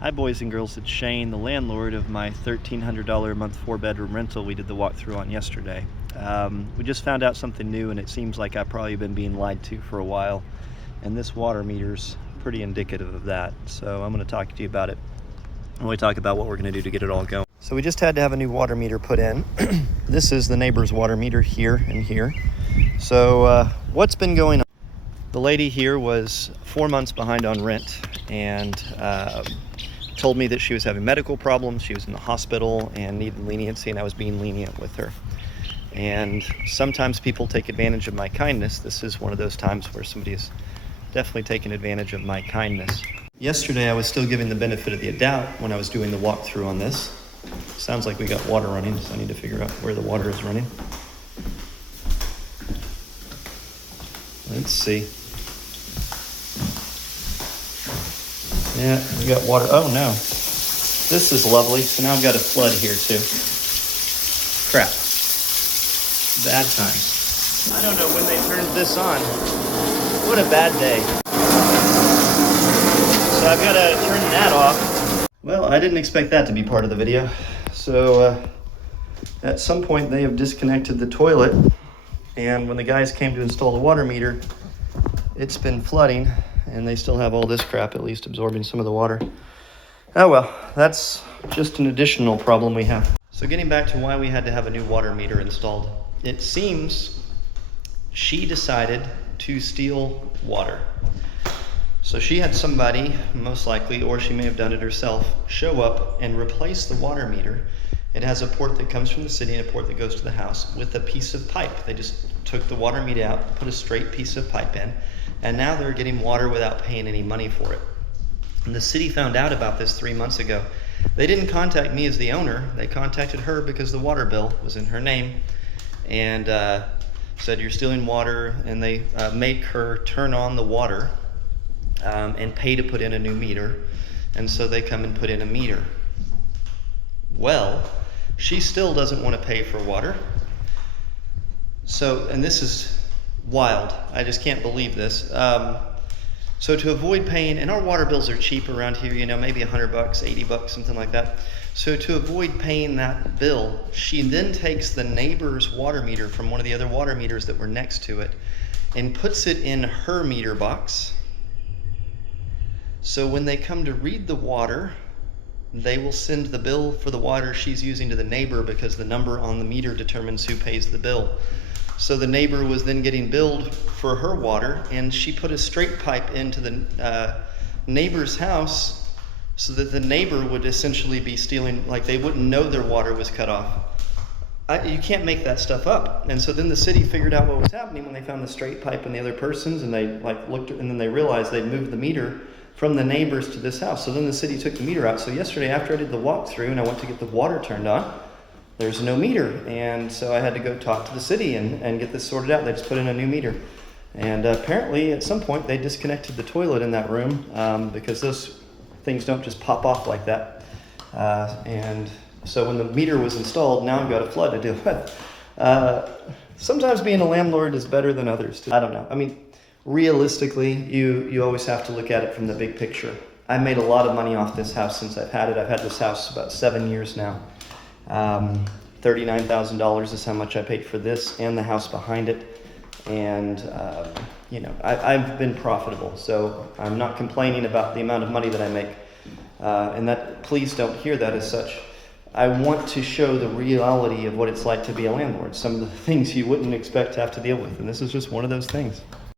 Hi boys and girls, it's Shane, the landlord of my $1,300 a month 4-bedroom rental we did the walkthrough on yesterday. We just found out something new, and it seems like I've probably been being lied to for a while, and this water meter's pretty indicative of that. So I'm going to talk to you about it, and we talk about what we're going to do to get it all going. So we just had to have a new water meter put in. This is the neighbor's water meter here and here. So what's been going on? The lady here was 4 months behind on rent, and told me that she was having medical problems, she was in the hospital and needed leniency, and I was being lenient with her. And sometimes people take advantage of my kindness. This is one of those times where somebody is definitely taking advantage of my kindness. Yesterday I was still giving the benefit of the doubt when I was doing the walkthrough on this. Sounds like we got water running, so I need to figure out where the water is running. Let's see. Yeah, we got water. Oh no, this is lovely. So now I've got a flood here too. Crap. Bad time. I don't know when they turned this on. What a bad day. So I've got to turn that off. Well, I didn't expect that to be part of the video. So at some point they have disconnected the toilet, and when the guys came to install the water meter, it's been flooding, and they still have all this crap at least absorbing some of the water. Oh well, that's just an additional problem we have. So getting back to why we had to have a new water meter installed. It seems she decided to steal water. So she had somebody, most likely, or she may have done it herself, show up and replace the water meter. It has a port that comes from the city and a port that goes to the house with a piece of pipe. They just took the water meter out, put a straight piece of pipe in, and now they're getting water without paying any money for it. And the city found out about this 3 months ago. They didn't contact me as the owner. They contacted her because the water bill was in her name, and said, "You're stealing water," and they make her turn on the water and pay to put in a new meter. And so they come and put in a meter. Well, she still doesn't want to pay for water. So, and this is wild. I just can't believe this. So to avoid paying, and our water bills are cheap around here, you know, maybe $100, $80, something like that. So to avoid paying that bill, she then takes the neighbor's water meter from one of the other water meters that were next to it and puts it in her meter box. So when they come to read the water, they will send the bill for the water she's using to the neighbor, because the number on the meter determines who pays the bill. So the neighbor was then getting billed for her water, and she put a straight pipe into the neighbor's house so that the neighbor would essentially be stealing, like they wouldn't know their water was cut off. You can't make that stuff up. And so then the city figured out what was happening when they found the straight pipe in the other person's, and they looked, and then they realized they'd moved the meter from the neighbors to this house. So then the city took the meter out. So yesterday, after I did the walkthrough and I went to get the water turned on, there's no meter. And so I had to go talk to the city and get this sorted out. They just put in a new meter. And apparently at some point they disconnected the toilet in that room, because those things don't just pop off like that. And so when the meter was installed, now I've got a flood to deal with. Sometimes being a landlord is better than others. I don't know. I mean, realistically, you always have to look at it from the big picture. I made a lot of money off this house since I've had it. I've had this house about 7 years now. $39,000 is how much I paid for this and the house behind it. And, you know, I've been profitable, so I'm not complaining about the amount of money that I make. And that, please don't hear that as such. I want to show the reality of what it's like to be a landlord, some of the things you wouldn't expect to have to deal with. And this is just one of those things.